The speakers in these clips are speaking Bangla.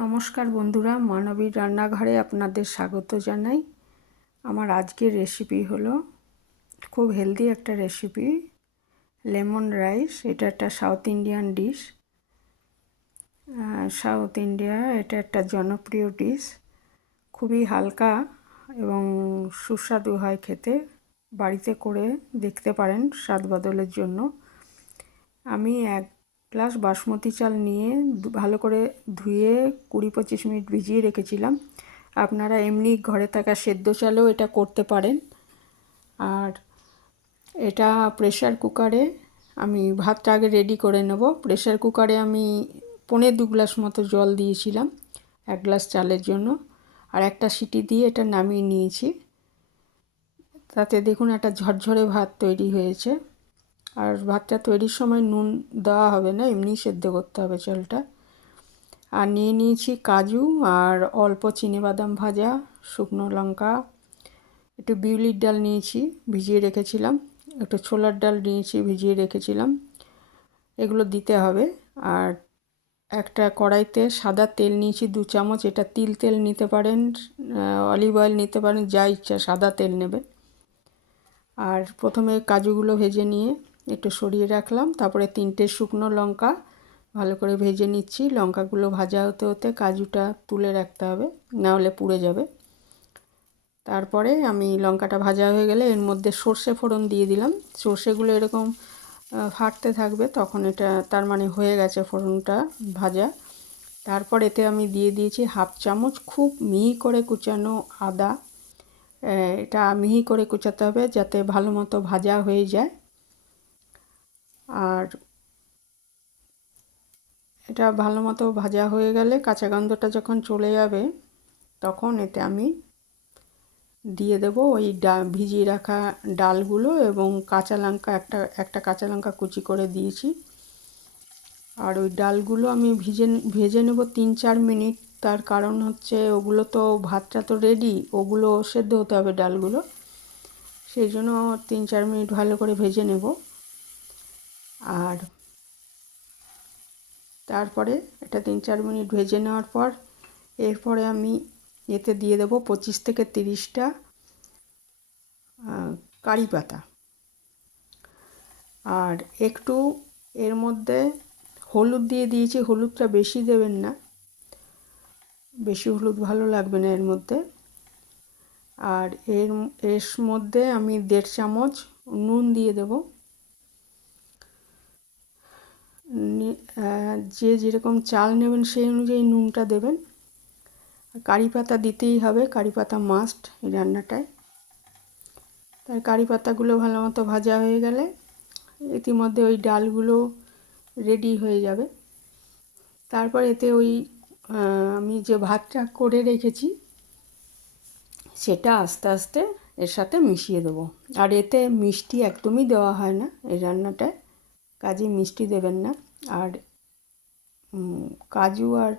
নমস্কার বন্ধুরা, মানবীর রান্নাঘরে আপনাদের স্বাগত জানাই। আমার আজকের রেসিপি হলো খুব হেলদি একটা রেসিপি, লেমন রাইস। এটা একটা south Indian dish. South India এটা একটা জনপ্রিয় ডিশ, খুবই হালকা এবং সুস্বাদু হয় খেতে। বাড়িতে করে দেখতে পারেন স্বাদ বদলের জন্য। আমি 1 গ্লাস বাসমতি চাল নিয়ে ভালো করে ধুয়ে 20-25 মিনিট ভিজিয়ে রেখেছিলাম। আপনারা এমনি ঘরে থাকা সেদ্ধ চালেও এটা করতে পারেন। আর এটা প্রেসার কুকারে আমি ভাতটা আগে রেডি করে নেব। প্রেসার কুকারে আমি 1.25-2 গ্লাস মতো জল দিয়েছিলাম 1 গ্লাস চালের জন্য, আর একটা সিটি দিয়ে এটা নামিয়ে নিয়েছি। তাতে দেখুন একটা ঝরঝরে ভাত তৈরি হয়েছে। আর ভাতটা তৈরির সময় নুন দেওয়া হবে না, এমনি সেদ্ধ করতে হবে চালটা। আর নিয়ে নিয়েছি কাজু আর অল্প চিনেবাদাম ভাজা, শুকনো লঙ্কা, একটু বিউলির ডাল নিয়েছি ভিজিয়ে রেখেছিলাম, একটু ছোলার ডাল নিয়েছি ভিজিয়ে রেখেছিলাম। এগুলো দিতে হবে। আর একটা কড়াইতে সাদা তেল নিয়েছি 2 চামচ। এটা তিল তেল নিতে পারেন, অলিভ অয়েল নিতে পারেন, যা ইচ্ছা সাদা তেল নেবেন। আর প্রথমে কাজুগুলো ভেজে নিয়ে একটু সরিয়ে রাখলাম। তারপরে 3টে শুকনো লঙ্কা ভালো করে ভেজে নিচ্ছি। লঙ্কাগুলো ভাজা হতে হতে কাজুটা তুলে রাখতে হবে, না হলে পুড়ে যাবে। তারপরে আমি লঙ্কাটা ভাজা হয়ে গেলে এর মধ্যে সর্ষে ফোড়ন দিয়ে দিলাম। সর্ষেগুলো এরকম ফাটতে থাকবে, তখন এটা তার মানে হয়ে গেছে ফোড়নটা ভাজা। তারপর এতে আমি দিয়ে দিয়েছি 1/2 চামচ খুব মিহি করে কুচানো আদা। এটা মিহি করে কুচাতে হবে যাতে ভালো মতো ভাজা হয়ে যায়। আর এটা ভালো মতো ভাজা হয়ে গেলে কাঁচা গন্ধটা যখন চলে যাবে, তখন এতে আমি দিয়ে দেবো ওই ভিজিয়ে রাখা ডালগুলো এবং কাঁচা লঙ্কা, একটা কাঁচা লঙ্কা কুচি করে দিয়েছি। আর ওই ডালগুলো আমি ভেজে নেব 3-4 মিনিট। তার কারণ হচ্ছে ওগুলো তো ভাতটা তো রেডি, ওগুলো সেদ্ধ হতে হবে ডালগুলো, সেই জন্য 3-4 মিনিট ভালো করে ভেজে নেব। আর তারপরে এটা 3-4 মিনিট ভেজে নেওয়ার পর এরপরে আমি এতে দিয়ে দেবো 25-30টা কারি পাতা। আর একটু এর মধ্যে হলুদ দিয়ে দিয়েছি, হলুদটা বেশি দেবেন না, বেশি হলুদ ভালো লাগবে না এর মধ্যে। আর এর মধ্যে আমি 1.5 চামচ নুন দিয়ে দেব। যে যেরকম চাল নেবেন সেই অনুযায়ী নুনটা দেবেন। কারি পাতা দিতেই হবে, কারি পাতা মাস্ট এই রান্নাটায়। তার কারি পাতাগুলো ভালো মতো ভাজা হয়ে গেলে ইতিমধ্যে ওই ডালগুলো রেডি হয়ে যাবে। তারপর এতে ওই আমি যে ভাতটা করে রেখেছি সেটা আস্তে আস্তে এর সাথে মিশিয়ে দেবো। আর এতে মিষ্টি একদমই দেওয়া হয় না এই রান্নাটায়, কাজে মিষ্টি দেবেন না। আর কাজু আর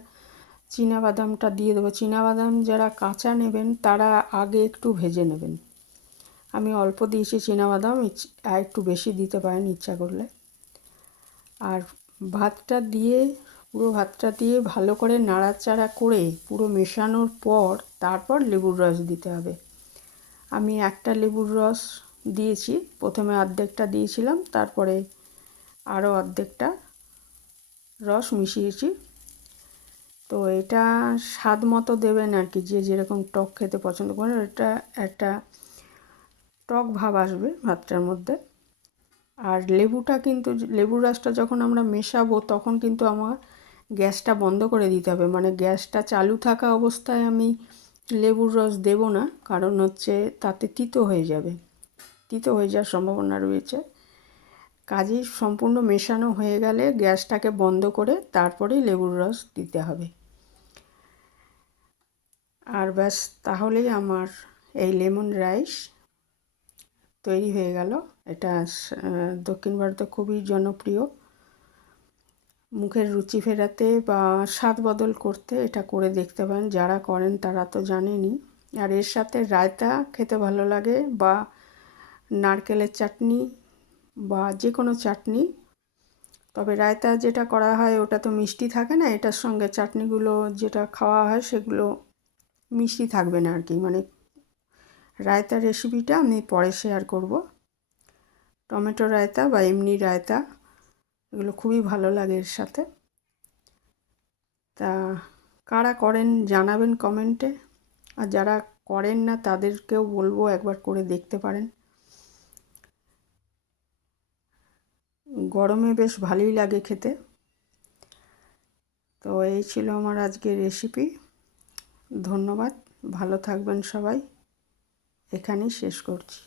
চিনাবাদামটা দিয়ে দেবো। চিনাবাদাম যারা কাঁচা নেবেন তারা আগে একটু ভেজে নেবেন। আমি অল্প দিয়েছি চিনাবাদাম, আর একটু বেশি দিতে পারেন ইচ্ছা করলে। আর ভাতটা দিয়ে পুরো ভাতটা দিয়ে ভালো করে নাড়াচাড়া করে পুরো মেশানোর পর তারপর লেবুর রস দিতে হবে। আমি একটা লেবুর রস দিয়েছি, প্রথমে অর্ধেকটা দিয়েছিলাম, তারপরে আরও অর্ধেকটা রস মিশিয়েছি। তো এটা স্বাদ মতো দেবেন আর কি, যে যেরকম টক খেতে পছন্দ করেন। এটা একটা টক ভাব আসবে ভাতটার মধ্যে। আর লেবুটা কিন্তু, লেবুর রসটা যখন আমরা মেশাবো তখন কিন্তু আমার গ্যাসটা বন্ধ করে দিতে হবে, মানে গ্যাসটা চালু থাকা অবস্থায় আমি লেবুর রস দেব না, কারণ হচ্ছে তাতে তিতো হয়ে যাবে, তিতো হয়ে যাওয়ার সম্ভাবনা রয়েছে। কাজেই সম্পূর্ণ মেশানো হয়ে গেলে গ্যাসটাকে বন্ধ করে তারপরেই লেবুর রস দিতে হবে। আর ব্যাস, তাহলেই আমার এই লেমন রাইস তৈরি হয়ে গেল। এটা দক্ষিণ ভারতে খুবই জনপ্রিয়। মুখের রুচি ফেরাতে বা স্বাদ বদল করতে এটা করে দেখতে পারেন, যারা করেন তারা তো জানেনই। আর এর সাথে রায়তা খেতে ভালো লাগে, বা নারকেলের চাটনি, বা যে কোনো চাটনি তবে রায়তা যেটা করা হয় ওটা তো মিষ্টি থাকে না, এটার সঙ্গে চাটনিগুলো যেটা খাওয়া হয় সেগুলো মিষ্টি থাকবে না আর কি। মানে রায়তার রেসিপিটা আমি পরে শেয়ার করব। টমেটো রায়তা বা এমনি রায়তা এগুলো খুবই ভালো লাগে এর সাথে। তা কারা করেন জানাবেন কমেন্টে, আর যারা করেন না তাদেরকেও বলবো একবার করে দেখতে পারেন। গরমে বেশ ভালোই লাগে খেতে। তো এই ছিল আমার আজকের রেসিপি। ধন্যবাদ, ভালো থাকবেন সবাই, এখানেই শেষ করছি।